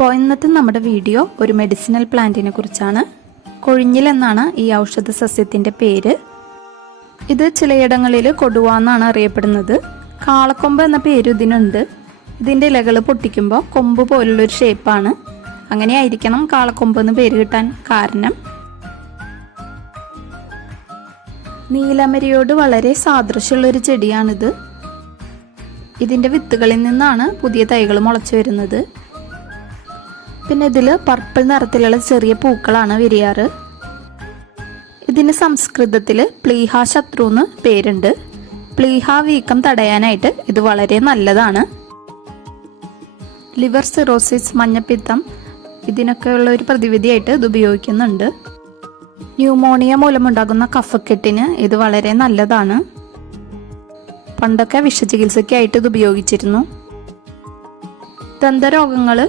അപ്പോൾ ഇന്നത്തെ നമ്മുടെ വീഡിയോ ഒരു മെഡിസിനൽ പ്ലാന്റിനെ കുറിച്ചാണ്. കൊഴിഞ്ഞിൽ എന്നാണ് ഈ ഔഷധ സസ്യത്തിൻ്റെ പേര്. ഇത് ചിലയിടങ്ങളിൽ കൊടുവ എന്നാണ് അറിയപ്പെടുന്നത്. കാളക്കൊമ്പ് എന്ന പേര് ഇതിനുണ്ട്. ഇതിൻ്റെ ഇലകൾ പൊട്ടിക്കുമ്പോൾ കൊമ്പ് പോലുള്ളൊരു ഷേപ്പാണ്. അങ്ങനെയായിരിക്കണം കാളക്കൊമ്പ് എന്ന് പേര് കിട്ടാൻ കാരണം. നീലമരിയോട് വളരെ സാദൃശ്യമുള്ളൊരു ചെടിയാണിത്. ഇതിൻ്റെ വിത്തുകളിൽ നിന്നാണ് പുതിയ തൈകൾ മുളച്ചു വരുന്നത്. പിന്നെ ഇതിൽ പർപ്പിൾ നിറത്തിലുള്ള ചെറിയ പൂക്കളാണ് വിരിയാറ്. ഇതിന് സംസ്കൃതത്തിൽ പ്ലീഹ ശത്രു എന്ന് പേരുണ്ട്. പ്ലീഹ വീക്കം തടയാനായിട്ട് ഇത് വളരെ നല്ലതാണ്. ലിവർ സിറോസിസ്, മഞ്ഞപ്പിത്തം ഇതിനൊക്കെയുള്ള ഒരു പ്രതിവിധിയായിട്ട് ഇത് ഉപയോഗിക്കുന്നുണ്ട്. ന്യൂമോണിയ മൂലമുണ്ടാകുന്ന കഫക്കെട്ടിന് ഇത് വളരെ നല്ലതാണ്. പണ്ടൊക്കെ വിഷചികിത്സയ്ക്കായിട്ട് ഇത് ഉപയോഗിച്ചിരുന്നു. ദന്തരോഗങ്ങൾ,